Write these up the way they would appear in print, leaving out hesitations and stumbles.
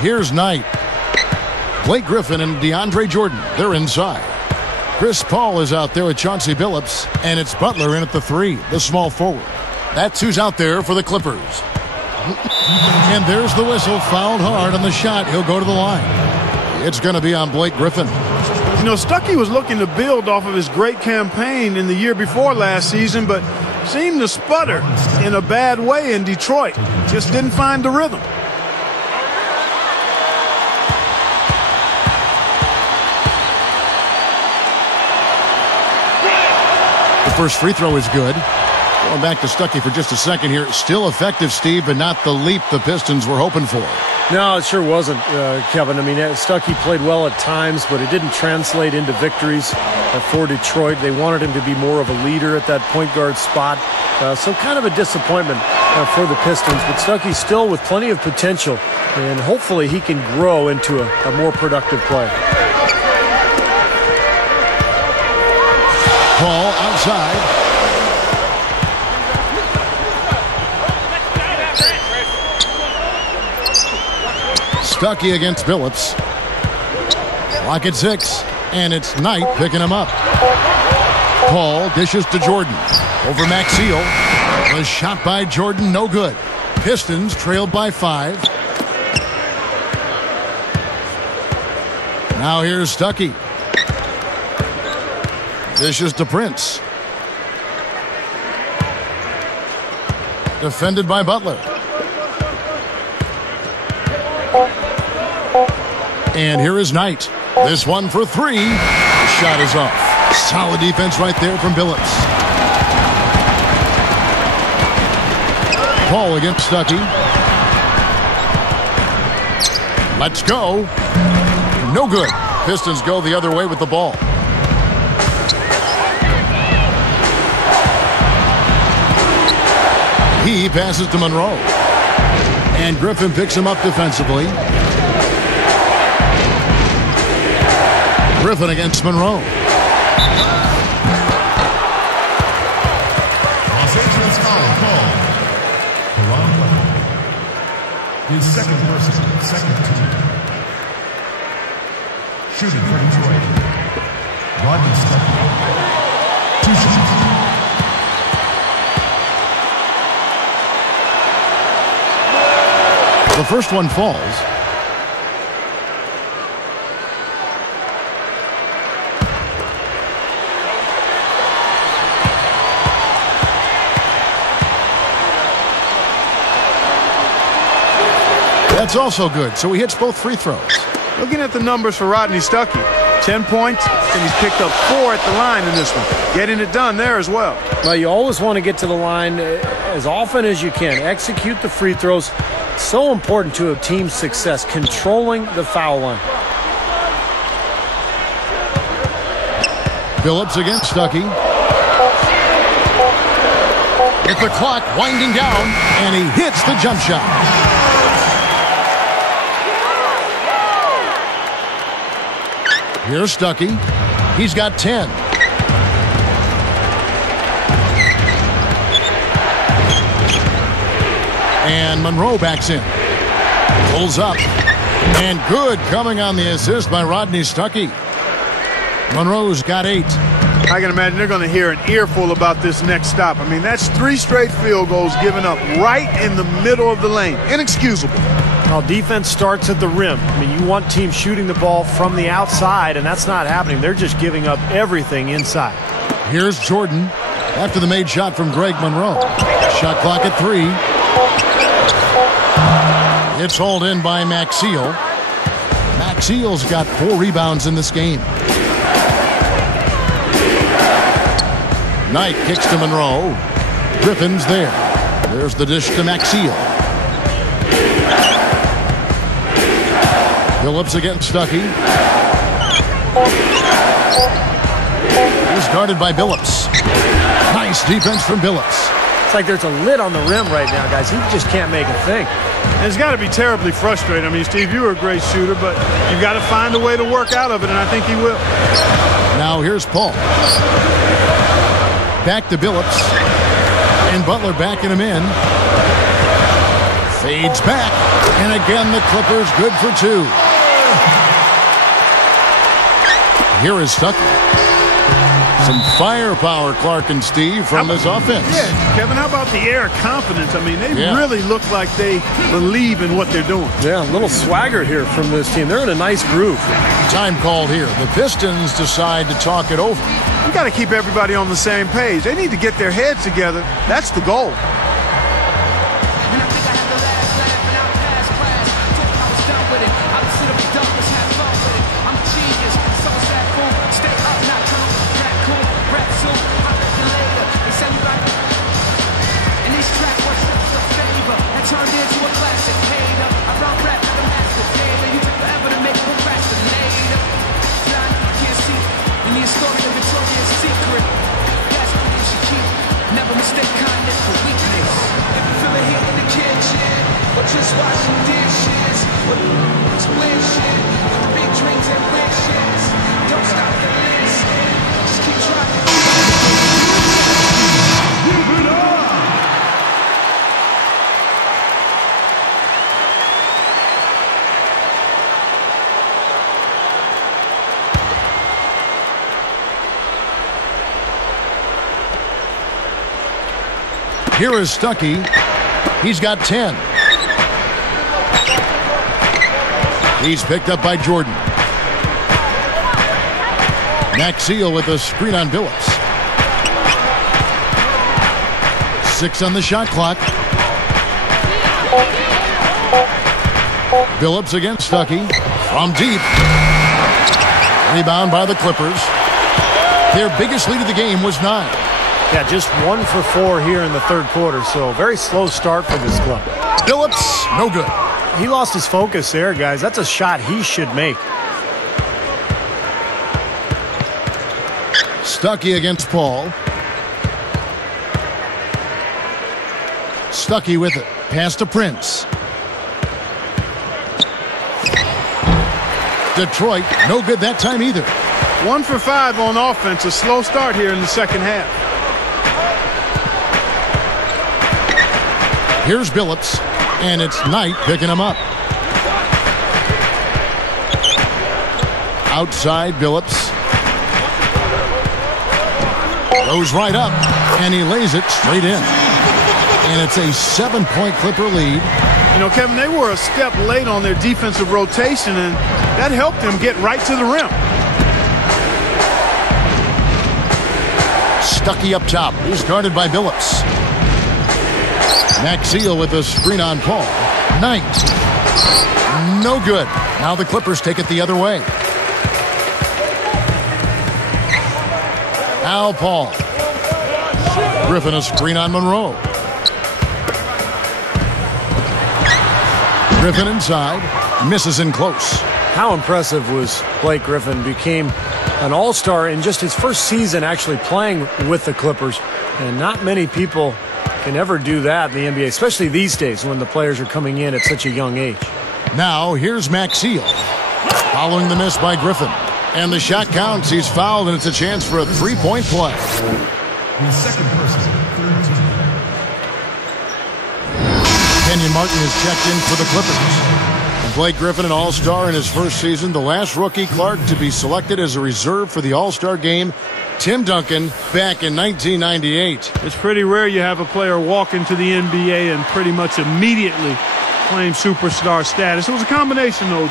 Here's Knight. Blake Griffin and DeAndre Jordan, they're inside. Chris Paul is out there with Chauncey Billups, and it's Butler in at the 3, the small forward. That's who's out there for the Clippers. And there's the whistle, fouled hard on the shot. He'll go to the line. It's going to be on Blake Griffin. You know, Stuckey was looking to build off of his great campaign in the year before last season, but seemed to sputter in a bad way in Detroit. Just didn't find the rhythm. The first free throw is good. Going back to Stuckey for just a second here. Still effective, Steve, but not the leap the Pistons were hoping for. No, it sure wasn't, Kevin. I mean, Stuckey played well at times, but it didn't translate into victories for Detroit. They wanted him to be more of a leader at that point guard spot. So kind of a disappointment for the Pistons. But Stuckey still with plenty of potential, and hopefully he can grow into a more productive player. Paul outside. Stuckey against Billups. Clock at 6, and it's Knight picking him up. Paul dishes to Jordan. Over Maxiel. The shot by Jordan, no good. Pistons trailed by 5. Now here's Stuckey. Dishes to Prince. Defended by Butler. And here is Knight. This one for 3. The shot is off. Solid defense right there from Billups. Paul against Stuckey. Let's go. No good. Pistons go the other way with the ball. He passes to Monroe. And Griffin picks him up defensively. Griffin against Monroe. Los Angeles foul call. His second person, second team. Shooting for Detroit. Rodney Stuckey. 2 shots. The first one falls. That's also good, so he hits both free throws. Looking at the numbers for Rodney Stuckey, 10 points, and he's picked up 4 at the line in this one. Getting it done there as well. Well, you always want to get to the line as often as you can. Execute the free throws. So important to a team's success, controlling the foul line. Billups against Stuckey. With the clock winding down, and he hits the jump shot. Here's Stuckey. He's got 10. And Monroe backs in. Pulls up. And good coming on the assist by Rodney Stuckey. Monroe's got 8. I can imagine they're going to hear an earful about this next stop. I mean, that's 3 straight field goals given up right in the middle of the lane. Inexcusable. Well, defense starts at the rim. I mean, you want teams shooting the ball from the outside, and that's not happening. They're just giving up everything inside. Here's Jordan after the made shot from Greg Monroe. Shot clock at 3. It's hauled in by Maxiel. Maxiel's got 4 rebounds in this game. Knight kicks to Monroe. Griffin's there. There's the dish to Maxiel. Billups against Stuckey. He's guarded by Billups. Nice defense from Billups. It's like there's a lid on the rim right now, guys. He just can't make a thing. And it's got to be terribly frustrating. I mean, Steve, you were a great shooter, but you've got to find a way to work out of it, and I think he will. Now here's Paul. Back to Billups. And Butler backing him in. Fades back. And again, the Clippers good for two. Here is Stuckey. Some firepower, Clark and Steve, from this offense. Yeah, Kevin, how about the air of confidence? I mean, they really look like they believe in what they're doing. Yeah, a little swagger here from this team. They're in a nice groove. Time called here. The Pistons decide to talk it over. You got to keep everybody on the same page. They need to get their heads together. That's the goal. Turned into a classic hater. I run rap like a master data. You take forever to make procrastinator. Blind, you can't see. You need a story of Victoria's Secret. That's what you should keep. Never mistake kindness for weakness. If you feel it here in the kitchen, or just washing dishes, or wishing, with the big dreams and wishes, don't stop to listen. Just keep trying. Give it up. Here is Stuckey. He's got 10. He's picked up by Jordan. Maxeel with a screen on Billups. 6 on the shot clock. Billups against Stuckey. From deep. Rebound by the Clippers. Their biggest lead of the game was 9. Yeah, just 1 for 4 here in the third quarter, so very slow start for this club. Billups, no good. He lost his focus there, guys. That's a shot he should make. Stuckey against Paul. Stuckey with it. Pass to Prince. Detroit, no good that time either. 1 for 5 on offense. A slow start here in the second half. Here's Billups, and it's Knight picking him up. Outside, Billups. Goes right up, and he lays it straight in. And it's a 7-point Clipper lead. You know, Kevin, they were a step late on their defensive rotation, and that helped them get right to the rim. Stuckey up top. He's guarded by Billups. Maxeel with a screen on Paul. Knight. No good. Now the Clippers take it the other way. Now Paul. Griffin a screen on Monroe. Griffin inside. Misses in close. How impressive was Blake Griffin? Became an all-star in just his first season actually playing with the Clippers. And not many people can ever do that in the NBA, especially these days when the players are coming in at such a young age. Now here's Maxeel. Following the miss by Griffin. And the shot counts. He's fouled, and it's a chance for a 3-point play. The second person, third team. Kenyon Martin is checked in for the Clippers. And Blake Griffin, an all-star in his first season. The last rookie, Clark, to be selected as a reserve for the all-star game. Tim Duncan back in 1998. It's pretty rare you have a player walk into the NBA and pretty much immediately claim superstar status. It was a combination, though.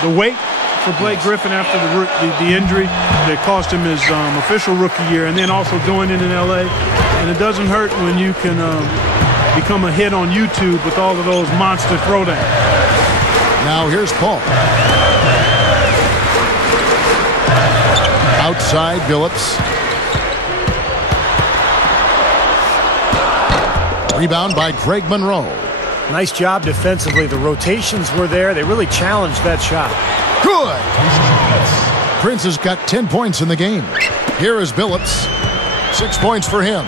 The weight for Blake Griffin after the injury that cost him his official rookie year, and then also doing it in L.A. And it doesn't hurt when you can become a hit on YouTube with all of those monster throwdowns. Now here's Paul. Outside, Billups. Rebound by Greg Monroe. Nice job defensively. The rotations were there. They really challenged that shot. Good. Prince has got 10 points in the game. Here is Billups. 6 points for him.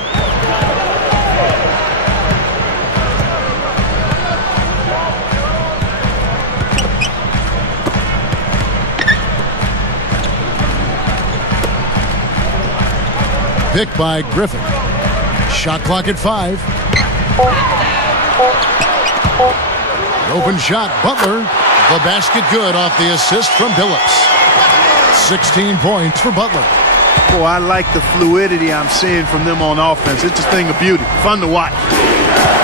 Picked by Griffin. Shot clock at 5. Open shot, Butler. The basket good off the assist from Billups. 16 points for Butler. Boy, I like the fluidity I'm seeing from them on offense. It's a thing of beauty. Fun to watch.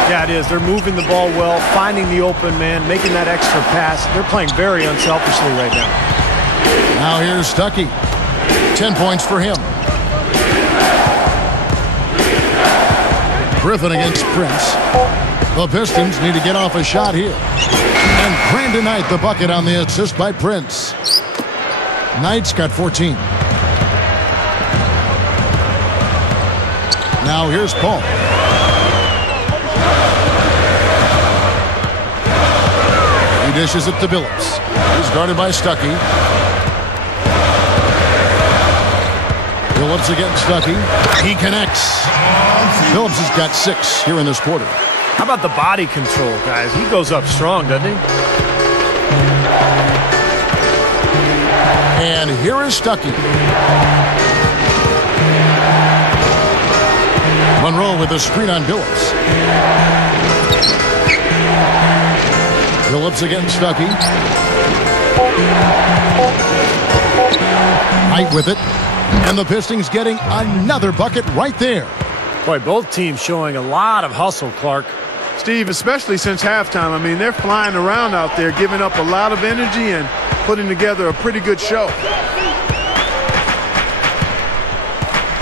Yeah, it is. They're moving the ball well, finding the open man, making that extra pass. They're playing very unselfishly right now. Now here's Stuckey. 10 points for him. Griffin against Prince. The Pistons need to get off a shot here. And Brandon Knight the bucket on the assist by Prince. Knight's got 14. Now here's Paul. He dishes it to Billups. He's guarded by Stuckey. Billups against Stuckey. He connects. Billups has got 6 here in this quarter. How about the body control, guys? He goes up strong, doesn't he? And here is Stuckey. Monroe with a screen on Billups. Billups against Stuckey. Knight with it. And the Pistons getting another bucket right there. Boy, both teams showing a lot of hustle, Clark. Steve, especially since halftime, I mean, they're flying around out there, giving up a lot of energy and putting together a pretty good show.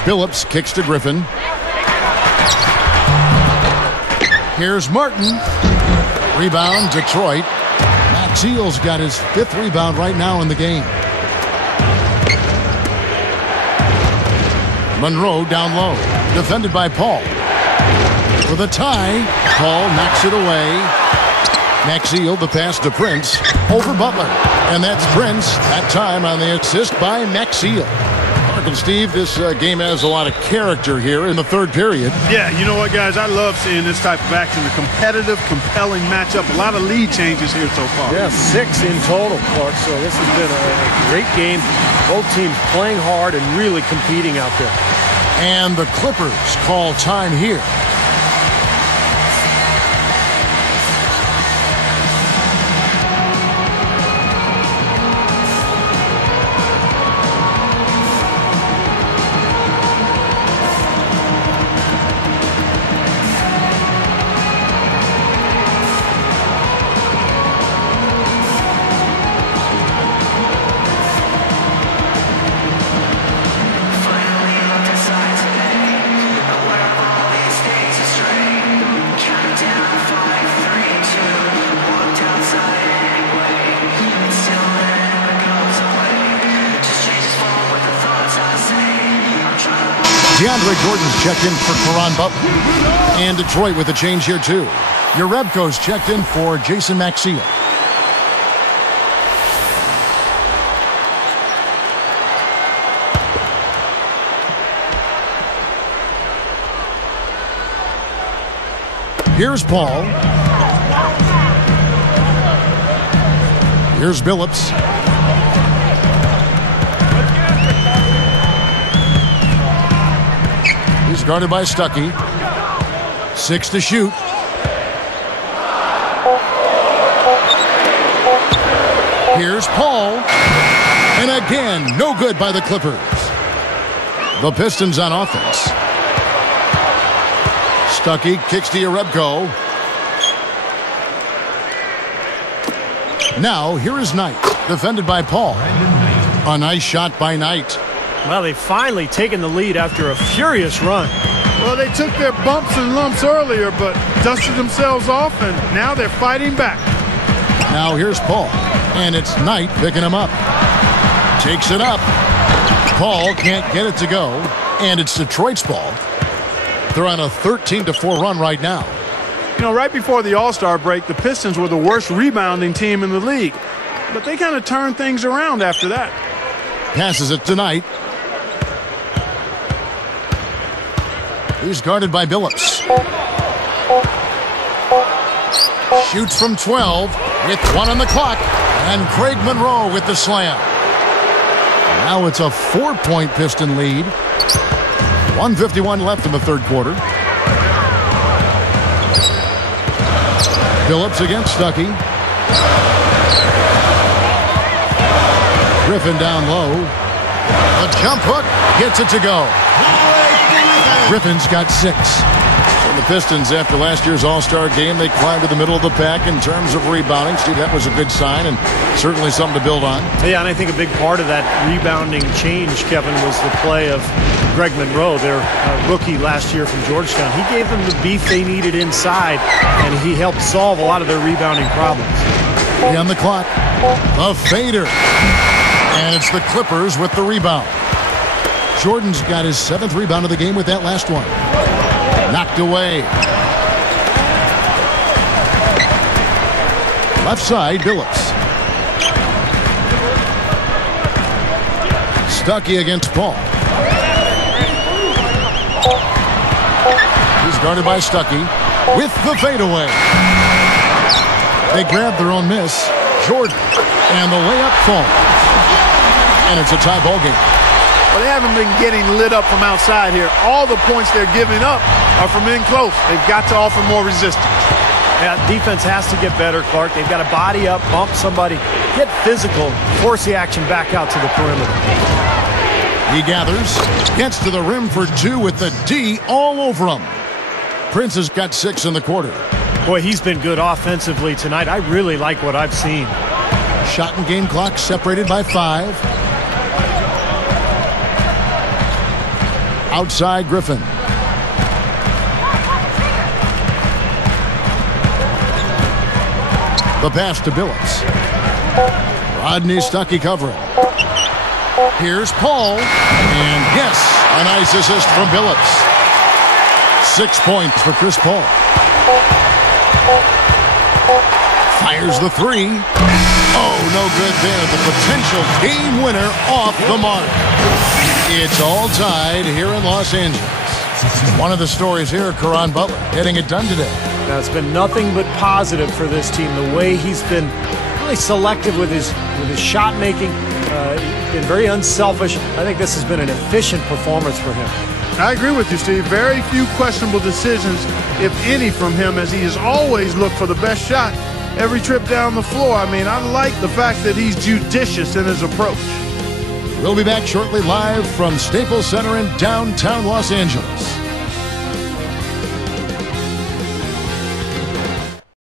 Billups kicks to Griffin. Here's Martin. Rebound, Detroit. Maxiel's got his 5th rebound right now in the game. Monroe down low. Defended by Paul. For the tie, Paul knocks it away. Maxiel, the pass to Prince. Over Butler. And that's Prince, that time on the assist by Maxiel. Mark and Steve, this game has a lot of character here in the third period. Yeah, you know what, guys? I love seeing this type of action. A competitive, compelling matchup. A lot of lead changes here so far. Yeah, 6 in total, Clark. So this has been a great game. Both teams playing hard and really competing out there. And the Clippers call time here. DeAndre Jordan's checked in for Caron Butler. And Detroit with a change here, too. Urebko's checked in for Jason Maxiel. Here's Paul. Here's Billups. He's guarded by Stuckey. 6 to shoot. Here's Paul. And again, no good by the Clippers. The Pistons on offense. Stuckey kicks to Urebko. Now, here is Knight, defended by Paul. A nice shot by Knight. Well, they've finally taken the lead after a furious run. Well, they took their bumps and lumps earlier, but dusted themselves off, and now they're fighting back. Now here's Paul, and it's Knight picking him up. Takes it up. Paul can't get it to go, and it's Detroit's ball. They're on a 13-4 run right now. You know, right before the All-Star break, the Pistons were the worst rebounding team in the league, but they kind of turned things around after that. Passes it to Knight. He's guarded by Billups. Shoots from 12 with 1 on the clock. And Craig Monroe with the slam. Now it's a 4-point Piston lead. 1:51 left in the third quarter. Billups against Stuckey. Griffin down low. The jump hook gets it to go. Griffin's got 6. So the Pistons, after last year's All-Star game, they climbed to the middle of the pack in terms of rebounding. Steve, that was a good sign and certainly something to build on. Yeah, and I think a big part of that rebounding change, Kevin, was the play of Greg Monroe, their rookie last year from Georgetown. He gave them the beef they needed inside, and he helped solve a lot of their rebounding problems. On the clock, a fader. And it's the Clippers with the rebound. Jordan's got his 7th rebound of the game with that last one. Knocked away. Left side, Billups. Stuckey against Paul. He's guarded by Stuckey with the fadeaway. They grab their own miss. Jordan. And the layup falls. And it's a tie ball game. Well, they haven't been getting lit up from outside here. All the points they're giving up are from in close. They've got to offer more resistance. Yeah, defense has to get better, Clark. They've got to body up, bump somebody, get physical, force the action back out to the perimeter. He gathers, gets to the rim for 2 with the D all over him. Prince has got 6 in the quarter. Boy, he's been good offensively tonight. I really like what I've seen. Shot and game clock separated by 5. Outside Griffin. The pass to Billups. Rodney Stuckey covering. Here's Paul. And yes, a nice assist from Billups. 6 points for Chris Paul. Fires the 3. Oh, no good there. The potential game winner off the mark. It's all tied here in Los Angeles. One of the stories here, Caron Butler, getting it done today. Now, it's been nothing but positive for this team. The way he's been really selective with his shot making, been very unselfish. I think this has been an efficient performance for him. I agree with you, Steve. Very few questionable decisions, if any, from him, as he has always looked for the best shot every trip down the floor. I mean, I like the fact that he's judicious in his approach. We'll be back shortly live from Staples Center in downtown Los Angeles.